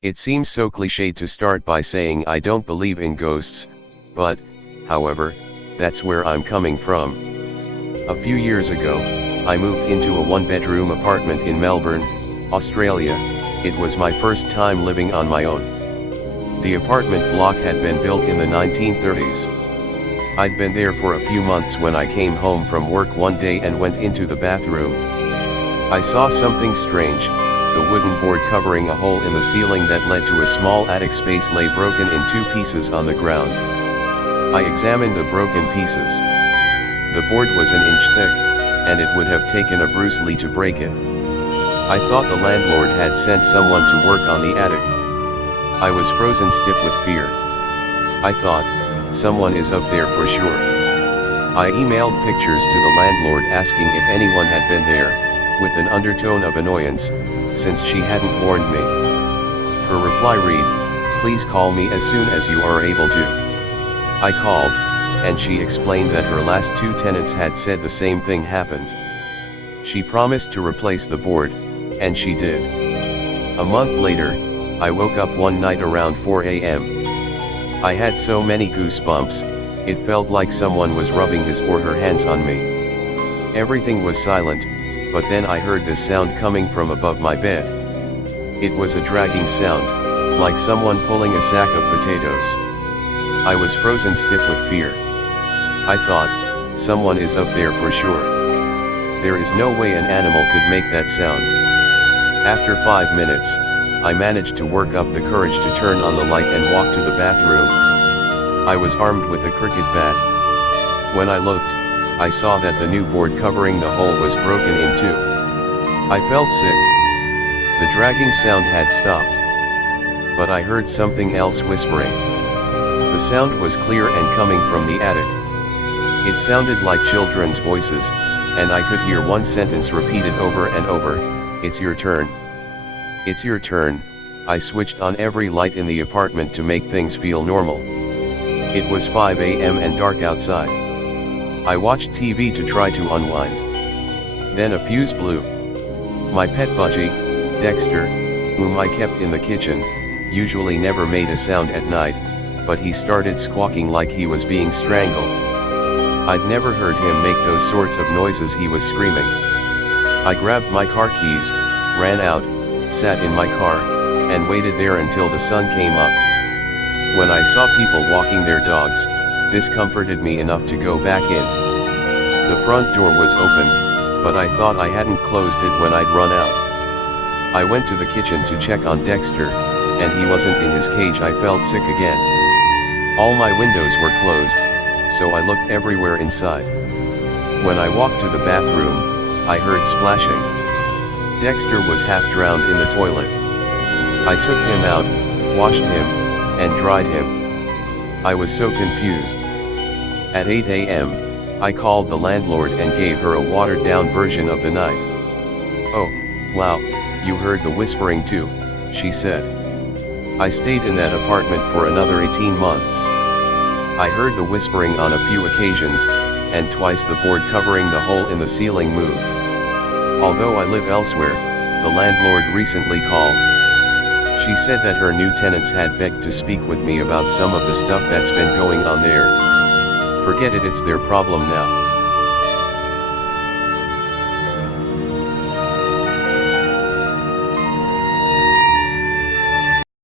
It seems so cliched to start by saying I don't believe in ghosts, but, however, that's where I'm coming from. A few years ago, I moved into a one-bedroom apartment in Melbourne, Australia. It was my first time living on my own. The apartment block had been built in the 1930s. I'd been there for a few months when I came home from work one day and went into the bathroom. I saw something strange. The wooden board covering a hole in the ceiling that led to a small attic space lay broken in two pieces on the ground. I examined the broken pieces. The board was an inch thick, and it would have taken a Bruce Lee to break it. I thought the landlord had sent someone to work on the attic. I was frozen stiff with fear. I thought, someone is up there for sure. I emailed pictures to the landlord asking if anyone had been there, with an undertone of annoyance, since she hadn't warned me. Her reply read, "Please call me as soon as you are able to." I called, and she explained that her last two tenants had said the same thing happened. She promised to replace the board, and she did. A month later, I woke up one night around 4 a.m. I had so many goosebumps, it felt like someone was rubbing his or her hands on me. Everything was silent, but then I heard this sound coming from above my bed. It was a dragging sound, like someone pulling a sack of potatoes. I was frozen stiff with fear. I thought, someone is up there for sure. There is no way an animal could make that sound. After 5 minutes, I managed to work up the courage to turn on the light and walk to the bathroom. I was armed with a cricket bat. When I looked, I saw that the new board covering the hole was broken in two. I felt sick. The dragging sound had stopped. But I heard something else whispering. The sound was clear and coming from the attic. It sounded like children's voices, and I could hear one sentence repeated over and over, "It's your turn. It's your turn." I switched on every light in the apartment to make things feel normal. It was 5 a.m. and dark outside. I watched TV to try to unwind. Then a fuse blew. My pet budgie, Dexter, whom I kept in the kitchen, usually never made a sound at night, but he started squawking like he was being strangled. I'd never heard him make those sorts of noises. He was screaming. I grabbed my car keys, ran out, sat in my car, and waited there until the sun came up. When I saw people walking their dogs, this comforted me enough to go back in. The front door was open, but I thought I hadn't closed it when I'd run out. I went to the kitchen to check on Dexter, and he wasn't in his cage. I felt sick again. All my windows were closed, so I looked everywhere inside. When I walked to the bathroom, I heard splashing. Dexter was half drowned in the toilet. I took him out, washed him, and dried him. I was so confused. At 8 a.m., I called the landlord and gave her a watered-down version of the night. "Oh, wow, you heard the whispering too," she said. I stayed in that apartment for another 18 months. I heard the whispering on a few occasions, and twice the board covering the hole in the ceiling moved. Although I live elsewhere, the landlord recently called. She said that her new tenants had begged to speak with me about some of the stuff that's been going on there. Forget it, it's their problem now.